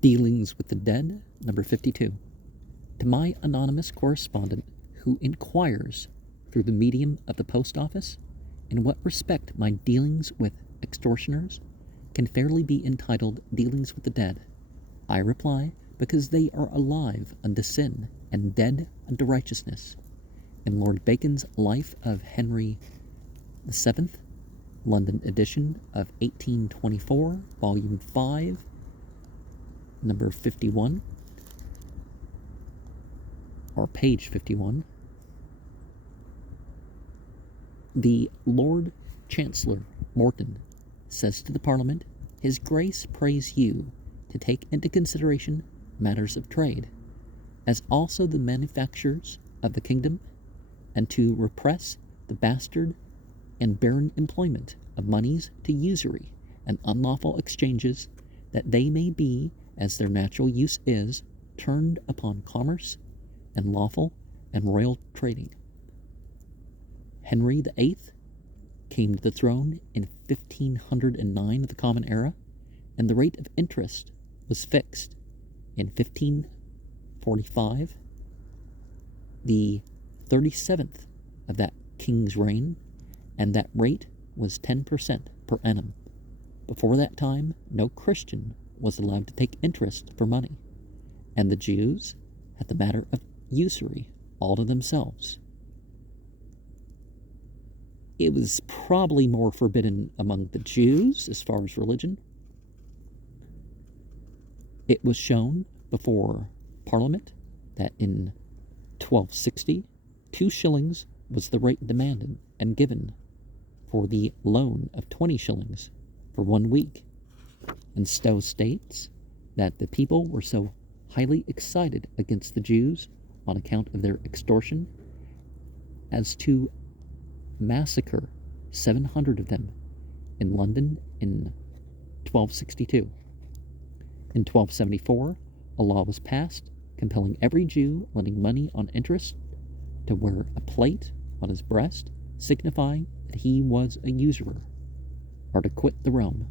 Dealings with the Dead, number 52. To my anonymous correspondent who inquires through the medium of the post office in what respect my dealings with extortioners can fairly be entitled dealings with the dead, I reply because they are alive unto sin and dead unto righteousness. In Lord Bacon's Life of Henry VII, London edition of 1824, volume 5, number 51, or page 51, the Lord Chancellor Morton says to the Parliament, His Grace prays you to take into consideration matters of trade, as also the manufactures of the kingdom, and to repress the bastard and barren employment of moneys to usury and unlawful exchanges, that they may be, as their natural use is, turned upon commerce and lawful and royal trading. Henry VIII came to the throne in 1509 of the Common Era, and the rate of interest was fixed in 1545, the 37th of that king's reign, and that rate was 10% per annum. Before that time, no Christian was allowed to take interest for money, and the Jews had the matter of usury all to themselves. It was probably more forbidden among the Jews as far as religion. It was shown before Parliament that in 1260, 2 shillings was the rate demanded and given for the loan of 20 shillings for 1 week. And Stowe states that the people were so highly excited against the Jews on account of their extortion as to massacre 700 of them in London in 1262. In 1274, a law was passed compelling every Jew lending money on interest to wear a plate on his breast signifying that he was a usurer, or to quit the realm.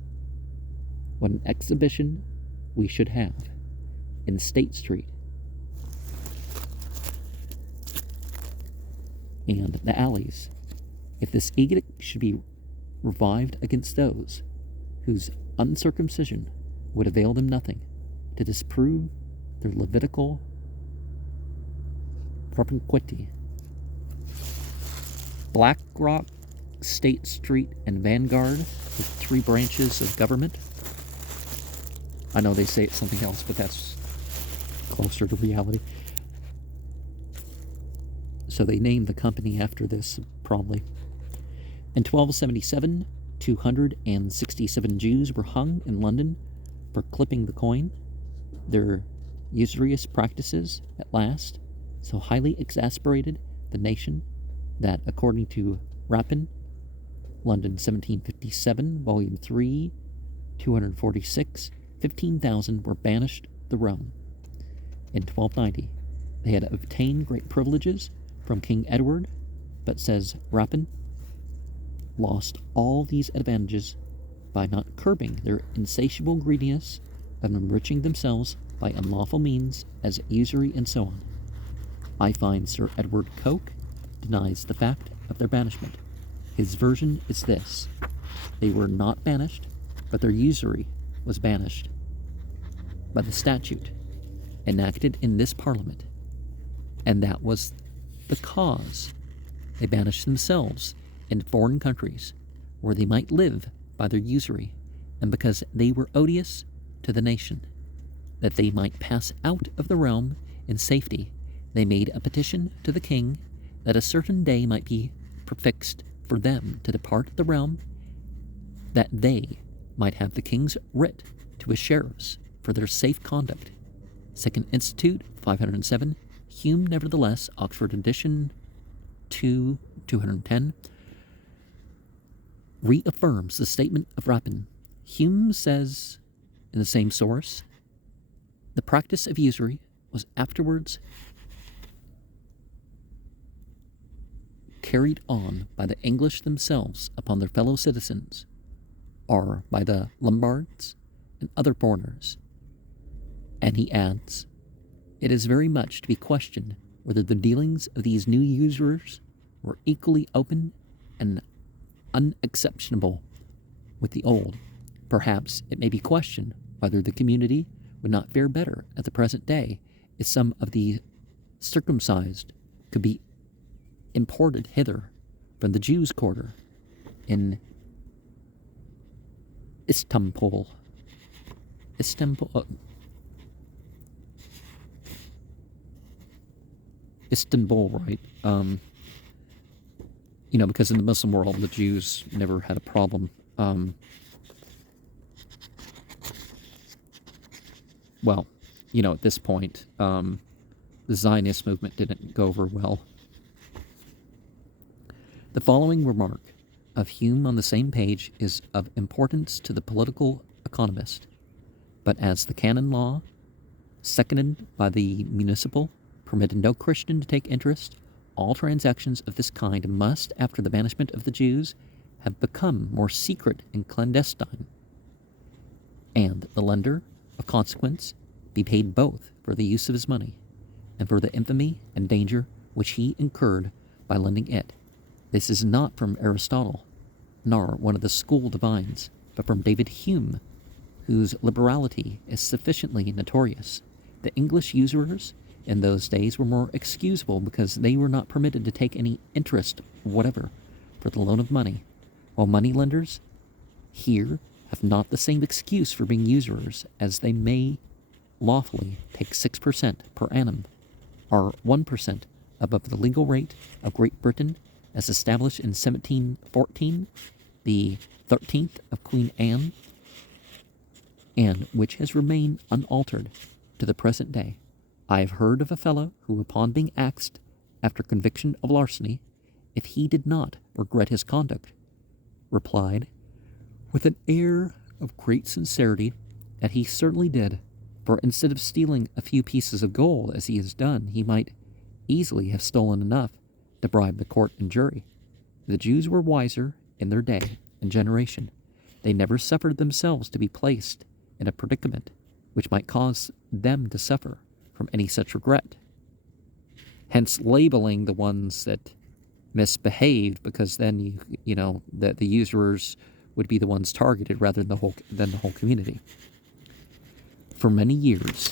What an exhibition we should have in State Street and the alleys, if this edict should be revived against those whose uncircumcision would avail them nothing to disprove their Levitical propinquity. Blackrock, State Street, and Vanguard, with 3 branches of government. I know they say it's something else, but that's closer to reality. So they named the company after this, probably. In 1277, 267 Jews were hung in London for clipping the coin. Their usurious practices, at last, so highly exasperated the nation that, according to Rapin, London 1757, Volume 3, 246, 15,000 were banished the realm. In 1290, they had obtained great privileges from King Edward, but, says Rapin, lost all these advantages by not curbing their insatiable greediness of enriching themselves by unlawful means as usury and so on. I find Sir Edward Coke denies the fact of their banishment. His version is this: they were not banished, but their usury was banished by the statute enacted in this Parliament, and that was the cause. They banished themselves in foreign countries where they might live by their usury, and because they were odious to the nation, that they might pass out of the realm in safety, they made a petition to the king that a certain day might be prefixed for them to depart the realm, that they might have the king's writ to his sheriffs for their safe conduct. Second Institute, 507, Hume, nevertheless, Oxford edition 2, 210, reaffirms the statement of Rapin. Hume says in the same source, the practice of usury was afterwards carried on by the English themselves upon their fellow citizens, or by the Lombards and other foreigners, And he adds, it is very much to be questioned whether the dealings of these new usurers were equally open and unexceptionable with the old. Perhaps it may be questioned whether the community would not fare better at the present day if some of the circumcised could be imported hither from the Jews' quarter in Istanbul, right? Because in the Muslim world, the Jews never had a problem. At this point, the Zionist movement didn't go over well. The following remark of Hume on the same page is of importance to the political economist, but as the canon law, seconded by the municipal, permitted no Christian to take interest, all transactions of this kind must, after the banishment of the Jews, have become more secret and clandestine, and the lender, of consequence, be paid both for the use of his money and for the infamy and danger which he incurred by lending it. This is not from Aristotle, nor one of the school divines, but from David Hume, whose liberality is sufficiently notorious. The English usurers in those days were more excusable because they were not permitted to take any interest whatever for the loan of money, while money-lenders here have not the same excuse for being usurers, as they may lawfully take 6% per annum, or 1% above the legal rate of Great Britain as established in 1714, the 13th of Queen Anne, and which has remained unaltered to the present day. I have heard of a fellow who, upon being asked, after conviction of larceny, if he did not regret his conduct, replied, with an air of great sincerity, that he certainly did, for instead of stealing a few pieces of gold as he has done, he might easily have stolen enough to bribe the court and jury. The Jews were wiser in their day and generation. They never suffered themselves to be placed in a predicament which might cause them to suffer from any such regret. Hence labeling the ones that misbehaved, because then the usurers would be the ones targeted rather than the whole community. For many years,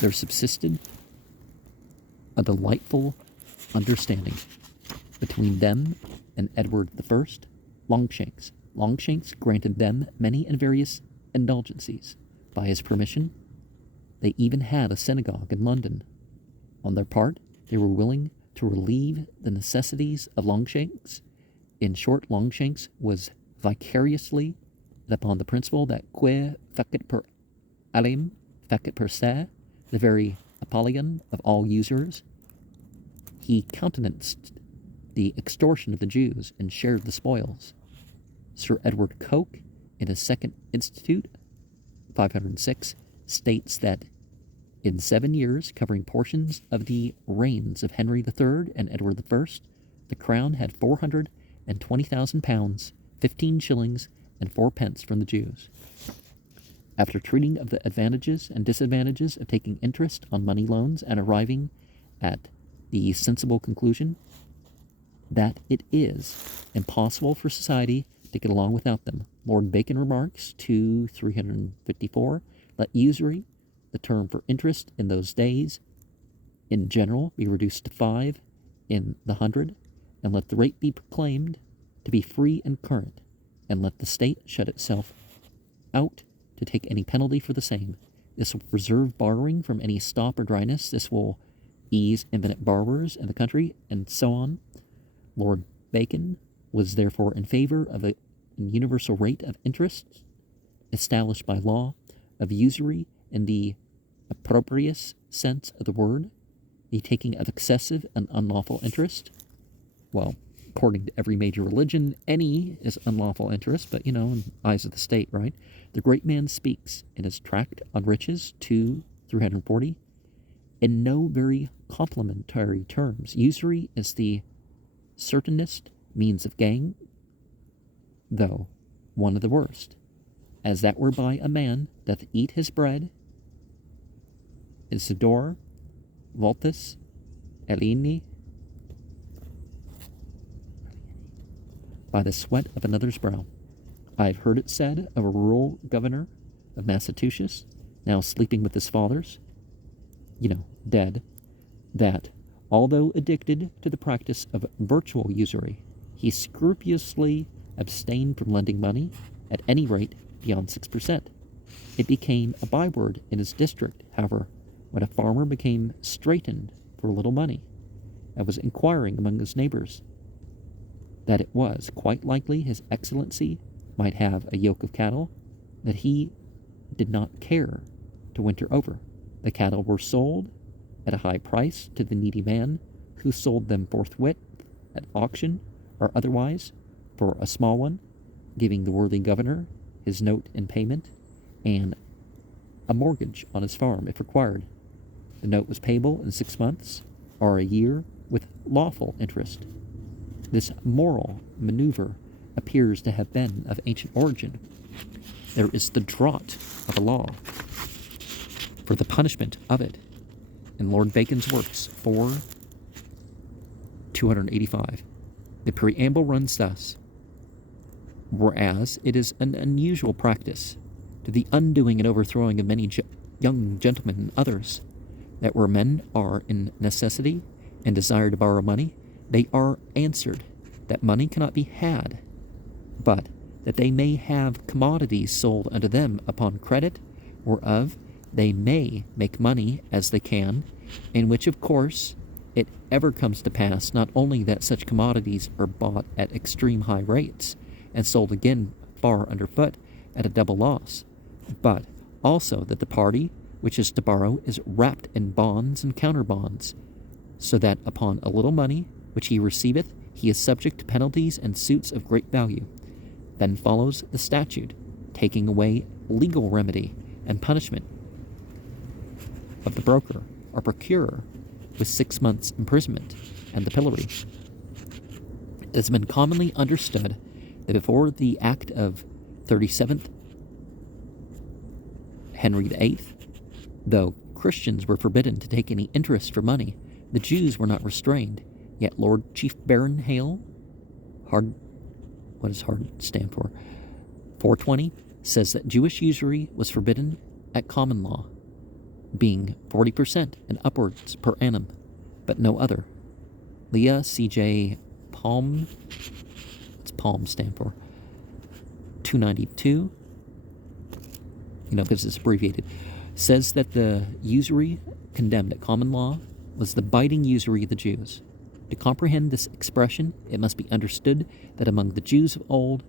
there subsisted a delightful understanding between them and Edward I Longshanks. Longshanks granted them many and various indulgencies. By his permission, they even had a synagogue in London. On their part, they were willing to relieve the necessities of Longshanks. In short, Longshanks was vicariously upon the principle that que fecit per alim, fecit per se, the very Apollyon of all usurers. He countenanced the extortion of the Jews and shared the spoils. Sir Edward Coke, in his Second Institute, 506, states that in 7 years, covering portions of the reigns of Henry III and Edward I, the crown had 420,000 pounds, 15 shillings, and 4 pence from the Jews. After treating of the advantages and disadvantages of taking interest on money loans and arriving at the sensible conclusion that it is impossible for society to get along without them, Lord Bacon remarks, 354, let usury, the term for interest in those days, in general be reduced to 5 in the 100, and let the rate be proclaimed to be free and current, and let the state shut itself out to take any penalty for the same. This will preserve borrowing from any stop or dryness. This will ease infinite borrowers in the country, and so on. Lord Bacon was therefore in favor of a universal rate of interest established by law, of usury in the opprobrious sense of the word, the taking of excessive and unlawful interest. Well, according to every major religion, any is unlawful interest, but, in the eyes of the state, right? The great man speaks in his tract on riches, 2:340, in no very complimentary terms. Usury is the certainest means of gain, though one of the worst. as that whereby a man doth eat his bread, in sudor, vultus, elini, by the sweat of another's brow. I have heard it said of a rural governor of Massachusetts, now sleeping with his fathers, dead, that, although addicted to the practice of virtual usury, he scrupulously abstained from lending money, at any rate beyond 6%. It became a byword in his district, however, when a farmer became straitened for a little money, and was inquiring among his neighbors that it was quite likely his excellency might have a yoke of cattle, that he did not care to winter over. The cattle were sold at a high price to the needy man, who sold them forthwith at auction or otherwise for a small one, giving the worthy governor his note in payment and a mortgage on his farm if required. The note was payable in 6 months or a year with lawful interest. This moral maneuver appears to have been of ancient origin. There is the draught of a law for the punishment of it in Lord Bacon's works 4:285. The preamble runs thus: whereas it is an unusual practice, to the undoing and overthrowing of many young gentlemen and others, that where men are in necessity and desire to borrow money, they are answered that money cannot be had, but that they may have commodities sold unto them upon credit, whereof they may make money as they can, in which of course it ever comes to pass not only that such commodities are bought at extreme high rates, and sold again far underfoot at a double loss, but also that the party which is to borrow is wrapped in bonds and counterbonds, so that upon a little money which he receiveth he is subject to penalties and suits of great value. Then follows the statute, taking away legal remedy and punishment of the broker or procurer with 6 months' imprisonment and the pillory. It has been commonly understood that before the act of 37th Henry VIII, though Christians were forbidden to take any interest for money, the Jews were not restrained. Yet Lord Chief Baron Hale, what does hard stand for? 420, says that Jewish usury was forbidden at common law, being 40% and upwards per annum, but no other. Leah C.J. Palm, what's Palm stand for? 292, because it's abbreviated, says that the usury condemned at common law was the biting usury of the Jews. To comprehend this expression, it must be understood that among the Jews of old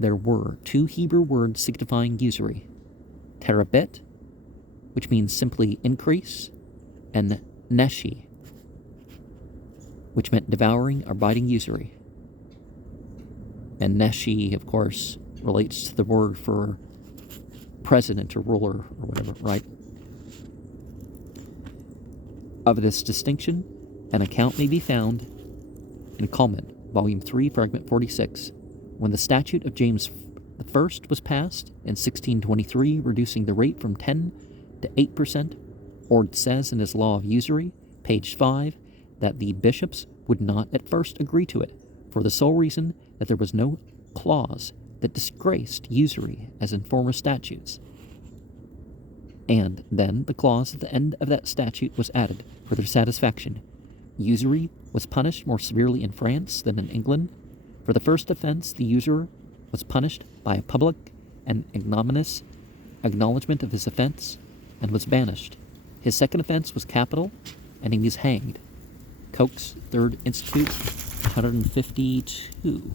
there were 2 Hebrew words signifying usury: terabit, which means simply increase, and neshi, which meant devouring or biting usury. And neshi, of course, relates to the word for president or ruler or whatever, right? Of this distinction, an account may be found in Comment, Volume 3, Fragment 46, when the statute of James I was passed in 1623, reducing the rate from 10 to 8%. Ord says in his Law of Usury, page 5, that the bishops would not at first agree to it, for the sole reason that there was no clause that disgraced usury as in former statutes. And then the clause at the end of that statute was added for their satisfaction. Usury was punished more severely in France than in England. For the first offense, the usurer was punished by a public and ignominious acknowledgment of his offense, and was banished. His second offense was capital, and he was hanged. Koch's Third Institute, 152.